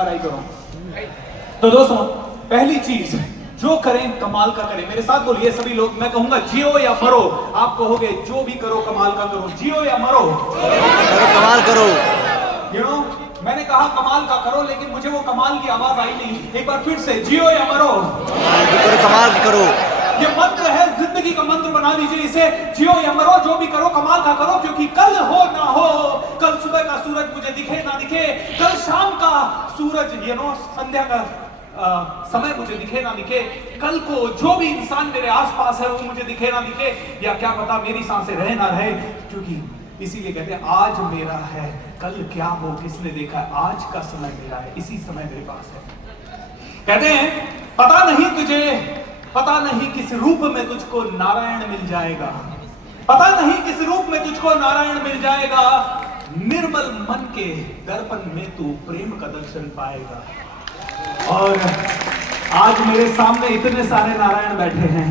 खराई करो। तो दोस्तों, पहली चीज जो करें कमाल का करें। मेरे साथ बोलिए सभी लोग। मैं कहूंगा जियो या मरो, आप कहोगे जो भी करो कमाल का करो। जियो या मरो, कमाल करो। मैंने कहा कमाल का करो, लेकिन मुझे वो कमाल की आवाज आई नहीं। एक बार फिर से, जियो या मरो, कमाल करो। ये मंत्र है, जिंदगी का मंत्र बना लीजिए इसे। जियो या मरो, जो भी करो कमाल का करो, क्योंकि कल हो ना हो, कल सुबह का सूरज मुझे दिखे ना दिखे, कल शाम का सूरज संध्या का समय मुझे दिखे ना दिखे, कल को जो भी इंसान मेरे आसपास है वो मुझे दिखे ना दिखे, या क्या पता मेरी सांसें रहे ना रहे, क्योंकि इसीलिए कहते हैं आज मेरा है, कल क्या हो किसने देखा है, आज का समय मेरा है, इसी समय मेरे पास है। कहते हैं पता नहीं तुझे, पता नहीं किस रूप में तुझको नारायण मिल जाएगा, पता नहीं किस रूप में तुझको नारायण मिल जाएगा, निर्मल मन के दर्पण में तू प्रेम का दर्शन पाएगा। और आज मेरे सामने इतने सारे नारायण बैठे हैं,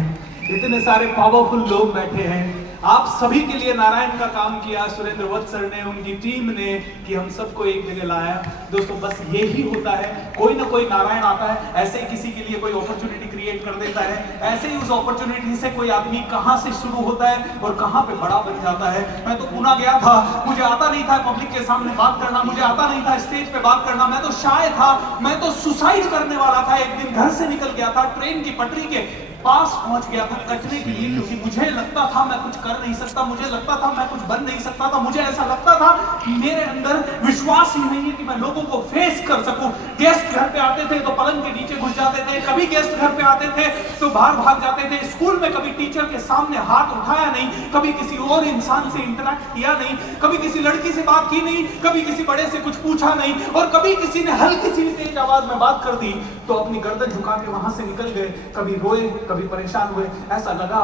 इतने सारे पावरफुल लोग बैठे हैं। आप सभी के लिए नारायण का काम किया सुरेंद्र वत्स सर ने, उनकी टीम ने, कि हम सबको एक जगह लाया। दोस्तों बस यही होता है, कोई ना कोई नारायण आता है, ऐसे ही किसी के लिए कोई अपॉर्चुनिटी क्रिएट कर देता है, ऐसे ही उस अपॉर्चुनिटी से कोई आदमी कहां से शुरू होता है और कहां पे बड़ा बन जाता है। मैं तो पुणे गया था, मुझे आता नहीं था पब्लिक के सामने बात करना, मुझे आता नहीं था स्टेज पे बात करना, मैं तो शाय था, मैं तो सुसाइड करने वाला था। एक दिन घर से निकल गया था, ट्रेन की पटरी के पास पहुंच गया था कटने के लिए, क्योंकि मुझे लगता था मैं कुछ कर नहीं सकता, मुझे लगता था मैं कुछ बन नहीं सकता था, मुझे ऐसा लगता था मेरे अंदर विश्वास ही नहीं है कि मैं लोगों को फेस कर सकूं। गेस्ट घर पे आते थे तो पलंग के नीचे घुस जाते थे, कभी गेस्ट घर पे आते थे तो बाहर भाग जाते थे, स्कूल में कभी टीचर के सामने हाथ उठाया नहीं, कभी किसी और इंसान से इंटरेक्ट किया नहीं, कभी किसी लड़की से बात की नहीं, कभी किसी बड़े से कुछ पूछा नहीं, और कभी किसी ने हल्की सी तेज आवाज में बात कर दी तो अपनी गर्दन झुका के वहां से निकल गए, कभी रोए कभी परेशान हुए। ऐसा लगा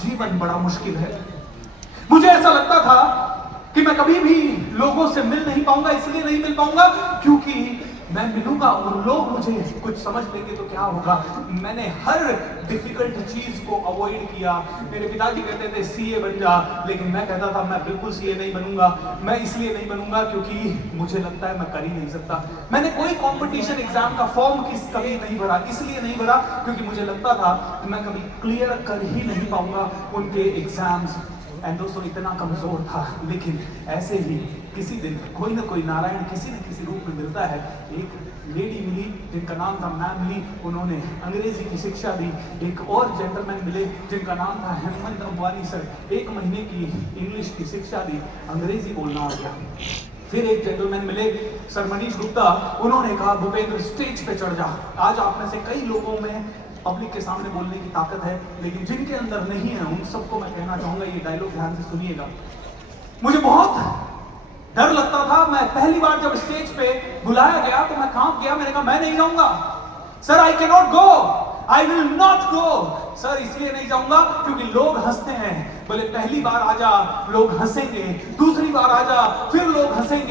जीवन बड़ा मुश्किल है। मुझे ऐसा लगता था कि मैं कभी भी लोगों से मिल नहीं पाऊंगा, इसलिए नहीं मिल पाऊंगा क्योंकि मैं मिलूंगा और लोग मुझे कुछ समझ लेंगे तो क्या होगा। मैंने हर डिफिकल्ट चीज को अवॉइड किया। मेरे पिताजी कहते थे सीए बन जा, लेकिन मैं कहता था मैं बिल्कुल सीए नहीं बनूंगा। मैं इसलिए नहीं बनूंगा क्योंकि मुझे लगता है मैं कर ही नहीं सकता। मैंने कोई कंपटीशन एग्जाम का फॉर्म कभी नहीं भरा, इसलिए नहीं भरा क्योंकि मुझे लगता था कि मैं कभी क्लियर कर ही नहीं पाऊंगा उनके एग्जाम्स। एंड दोस्तों इतना कमजोर था, लेकिन ऐसे ही किसी दिन कोई ना कोई नारायण किसी न किसी रूप में मिलता है। एक लेडी मिली जिनका नाम था मैम ली, उन्होंने अंग्रेजी की शिक्षा दी। एक और जेंटलमैन मिले जिनका नाम था हेमंत अंबानी सर, 1 महीने की इंग्लिश की शिक्षा दी, अंग्रेजी बोलना आ गया। फिर एक जेंटलमैन मिले सर मनीष गुप्ता, उन्होंने कहा भूपेंद्र स्टेज पे चढ़ जा। आज आप में से कई लोगों में पब्लिक के सामने बोलने की ताकत है, लेकिन जिनके अंदर नहीं है उन सबको मैं कहना चाहूंगा, ये डायलॉग ध्यान से सुनिएगा। मुझे बहुत डर लगता था। मैं पहली बार जब स्टेज पे बुलाया गया तो मैं कांप गया। मैंने कहा मैं नहीं जाऊंगा sir, I can not go, I will not go sir. इसलिए नहीं जाऊंगा क्योंकि लोग हंसते हैं। बोले पहली बार आजा लोग हंसेंगे, दूसरी बार आजा फिर लोग हंसेंगे।